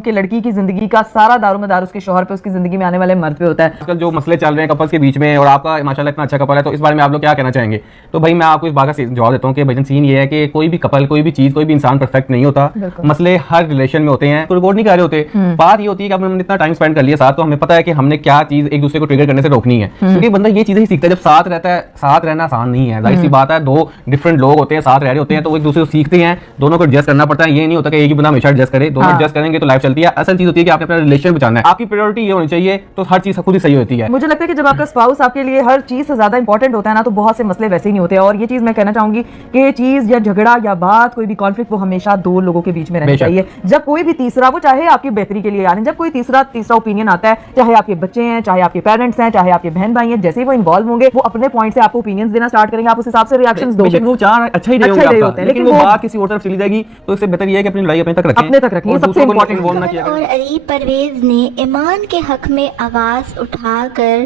کہ لڑکی کی زندگی کا سارا دارومدار اس کے شوہر پہ، اس کی زندگی میں آنے والے مرد پہ ہوتا ہے. آج کل جو مسئلے چل رہے ہیں کپلس کے بیچ میں، اور آپ کا ماشاءاللہ اتنا اچھا کپل ہے، تو اس بارے میں آپ لوگ کیا کہنا چاہیں گے؟ تو بھائی میں آپ کو اس بات کا جواب دیتا ہوں کہ بھائی سین یہ ہے کہ کوئی بھی کپل، کوئی بھی چیز، کوئی بھی انسان پرفیکٹ نہیں ہوتا. مسئلے ہر ریلیشن میں ہوتے ہیں، تو رپورٹ نہیں کر رہے ہوتے. بات یہ ہوتی ہے کہ ہم نے اتنا ٹائم اسپینڈ کر لیا ساتھ، تو ہمیں پتہ ہے کہ ہم نے کیا چیز ایک دوسرے کو ٹریگر کرنے سے روکنی ہے. کیونکہ بندہ یہ چیزیں ہی سیکھتا ہے جب ساتھ رہتا ہے. ساتھ رہنا آسان نہیں ہے، ظاہر سی بات ہے. دو ڈفرنٹ لوگ ہوتے ہیں، ساتھ رہ رہے ہوتے ہیں، تو وہ ایک دوسرے کو سیکھتے ہیں، دونوں کو ایڈجسٹ کرنا پڑتا ہے. یہ نہیں ہوتا کہ ایک ہی بندہ ہمیشہ ایڈجسٹ کرے، دونوں ایڈجسٹ کریں گے تو لائف چلتی ہے. اصل چیز ہوتی ہے کہ آپ نے اپنا ریلیشن بچانا ہے، آپ کی پریورٹی یہ ہونی چاہیے، تو ہر چیز خود ہی صحیح ہوتی ہے. مجھے لگتا ہے کہ جب آپ کا اسپاؤس آپ کے لیے ہر چیز سے زیادہ امپورٹنٹ ہوتا ہے نا، تو بہت سے مسئلے ویسے ہی نہیں ہوتے. اور یہ چیز میں کہنا چاہوں گی کہ یہ چیز یا جھگڑا یا بات، کوئی بھی کانفلکٹ، وہ ہمیشہ دو لوگوں کے بیچ میں رہنا چاہیے. جب کوئی بھی تیسرا، وہ چاہے آپ کی بہتری کے لیے، یعنی جب کوئی تیسرا اوپینین آتا ہے، چاہے آپ کے بچے ہیں، چاہے آپ کے پیرنٹس ہیں، چاہے آپ کے بہن بھائی ہیں، جیسے ہی وہ انوالو ہوں گے، وہ اپنے پوائنٹ سے آپ کو اوپینینز دینا اسٹارٹ کریں گے، آپ اس حساب سے ریئیکشنز دو گے. وہ چاہ اچھا ہی رہے ہوتے ہیں، لیکن وہ بات کسی اور طرف چلی جائے گی، تو اس سے بہتر یہ ہے کہ اپنی لڑائی اپنے تک رکھیں، سب سے امپورٹنٹ. اور عریب پرویز نے ایمان کے حق میں آواز اٹھا کر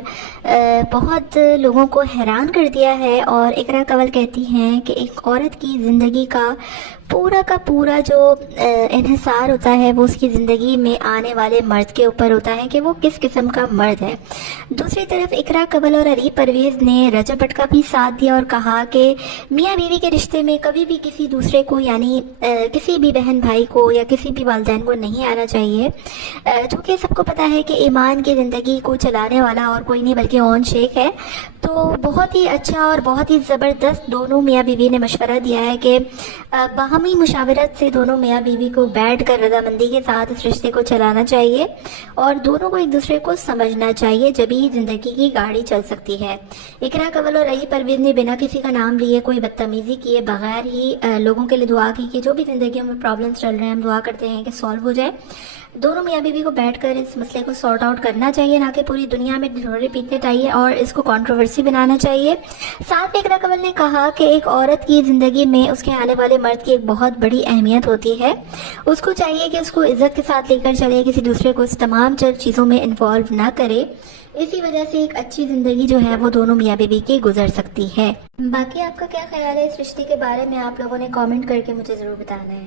بہت لوگوں کو حیران کر دیا ہے. اور اقرا کنول کہتی ہیں کہ ایک عورت کی زندگی کا پورا جو انحصار ہوتا ہے وہ اس کی زندگی میں آنے والے مرد کے اوپر ہوتا ہے کہ وہ کس قسم کا مرد ہے. دوسری طرف اقرا کنول اور عریب پرویز نے رجب بٹ کا بھی ساتھ دیا اور کہا کہ میاں بیوی کے رشتے میں کبھی بھی کسی دوسرے کو، یعنی کسی بھی بہن بھائی کو یا کسی بھی والدین کو نہیں آنا چاہیے. چونکہ سب کو پتہ ہے کہ ایمان کی زندگی کو چلانے والا اور کوئی نہیں بلکہ اون شیخ ہے. تو بہت ہی اچھا اور بہت ہی زبردست دونوں میاں بیوی نے مشورہ دیا ہے کہ باہمی مشاورت سے دونوں میاں بیوی کو بیٹھ کر رضامندی کے ساتھ اس رشتے کو چلانا چاہیے اور دونوں کو ایک دوسرے کو سمجھنا چاہیے، جبھی زندگی کی گاڑی چل سکتی ہے. اقرا کنول اور عریب پرویز نے بنا کسی کا نام لیے، کوئی بدتمیزی کیے بغیر ہی لوگوں کے لیے دعا کی کہ جو بھی زندگیوں میں پرابلمس چل رہے ہیں ہم دعا کرتے ہیں کہ سالو ہو جائے. دونوں میاں بیوی کو بیٹھ کر اس مسئلے کو سارٹ آؤٹ کرنا چاہیے، نہ کہ پوری دنیا میں ڈھنڈورے پیٹنے چاہیے اور اس کو کنٹروورسی بنانا چاہیے. ساتھ میں اقرا کنول نے کہا کہ ایک عورت کی زندگی میں اس کے آنے والے مرد کی ایک بہت بڑی اہمیت ہوتی ہے. اس کو چاہیے کہ اس کو عزت کے ساتھ لے کر چلے، کسی دوسرے کو اس تمام چیزوں میں انوالو نہ کرے. اسی وجہ سے ایک اچھی زندگی جو ہے وہ دونوں میاں بیوی کی گزر سکتی ہے. باقی آپ کا کیا خیال ہے اس رشتے کے بارے میں؟ آپ لوگوں نے کامنٹ کر کے مجھے ضرور بتانا ہے.